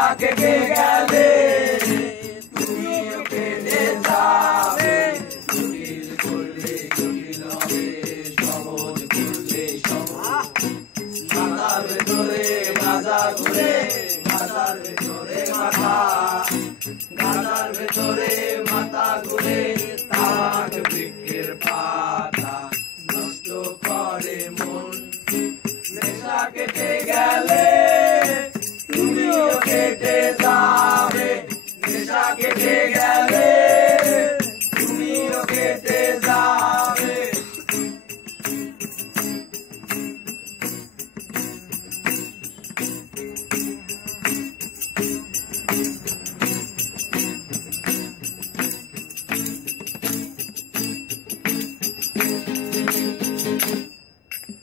নেশা কেটে গেলে তুমিও কেটে যাবে। জটিল করলে জটিল হবে, সহজ করলে সহজ। মাথার ভেতরে গাঁজা ঘুরে, গাঁজার ভেতরে মাথা, গাঁজার ভেতরে মাথা ঘুরে। তামাক বৃক্ষের পাতা নষ্ট করে মন। নেশা কেটে গেলে তুমিও কেটে যাবে। নেশা কেটে গেলে তুমিও কেটে যাবে।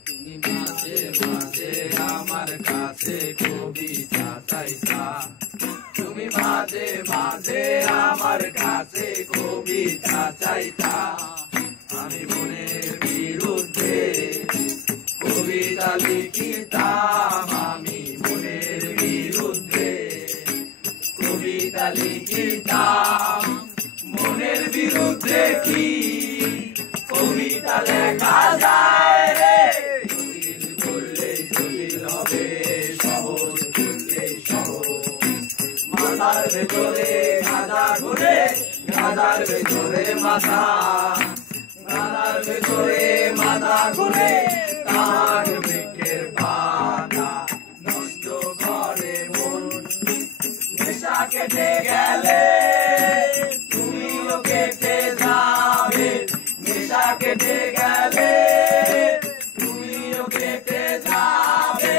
তুমি মাঝে মাঝে আমার কাছে কবিতা চাইতা, তুমি মাঝে মাঝে আমার কাছে কবিতা চাইতা। আমি মনের বিরুদ্ধে কবিতা লিখিতাম, আমি মনের বিরুদ্ধে কবিতা লিখিতাম। মনের বিরুদ্ধে কি কবিতা লেখা যায় রে? জটিল করলে জটিল হবে, সহজ করলে সহজ। মাথার ভেতরে গাঁজা ঘুরে, গাঁজার ভেতরে মাথা, গাঁজার ভেতরে মাথা ঘুরে। তামাক বৃক্ষের পাতা নষ্ট করে মন। নেশা কেটে গেলে তুমিও কেটে যাবে। নেশা কেটে গেলে তুমিও কেটে যাবে।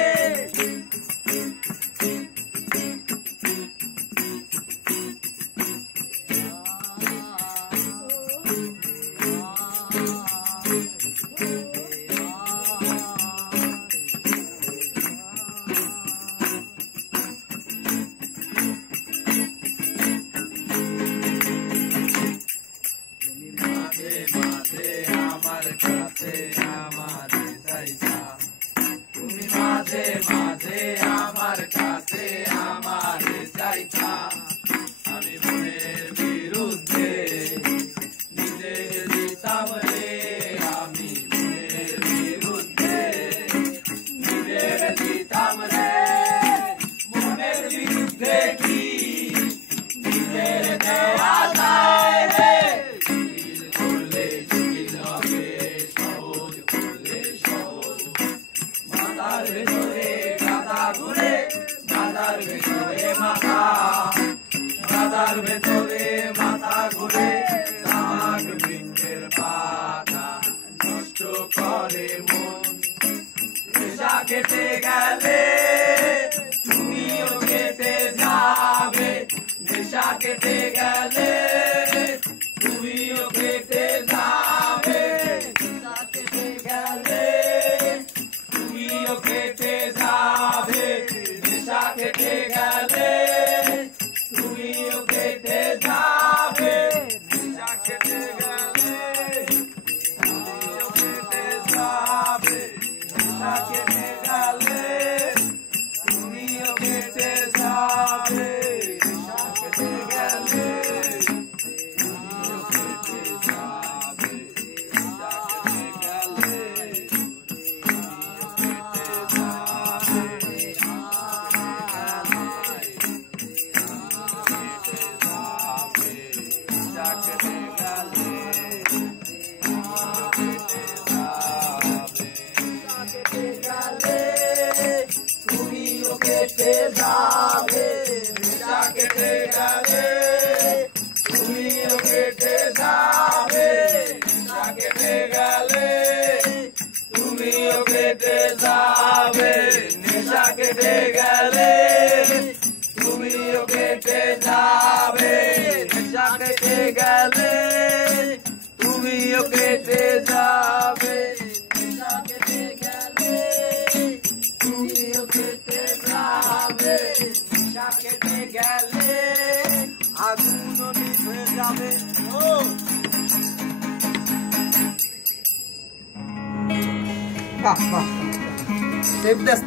তুমি মাঝে মাঝে আমার কাছে আমার চাইতা, তুমি মাঝে মাঝে আমার কাছে আমার চাইতা। আমি মনের বিরুদ্ধে নিজের দিতাম রে, আমি মনের বিরুদ্ধে নিজের দিতাম রে। মনের বিরুদ্ধে কি নিজের দেওয়া যায় রে? জটিল করলে জটিল হবে, সহজ করলে সহজ। মাথার ভেতরে গাঁজা ঘুরে, গাঁজার ভেতরে মাথা, গাঁজার ভেতরে মাথা ঘুরে। তামাক বৃক্ষের পাতা নষ্ট করে মন। নেশা কেটে গেলে তুমিও কেটে যাবে। নেশা কেটে গেলে তুমিও কেটে যাবে। নেশা কেটে গেলে তুমিও কেটে যাবে। নেশা কেটে গেলে তুমিও কেটে যাবে। নেশা কেটে গেলে তুমিও কেটে যাবে। নেশা কেটে গেলে তুমিও কেটে যাবে। নেশা কেটে গেলে তুমিও কেটে যাবে। নেশা কেটে গেলে তুমিও কেটে যাবে। নেশা কেটে গেলে তুমিও কেটে যাবে। নেশা কেটে গেলে তুমিও কেটে যাবে। নেশা কেটে গেলে তুমিও কেটে যাবে। নেশা কেটে গেলে তুমিও কেটে যাবে। নেশা কেটে গেলে তুমিও কেটে যাবে। নেশা কেটে গেলে তুমিও কেটে যাবে। নেশা কেটে গেলে আগুন নিভে যাবে। Save this.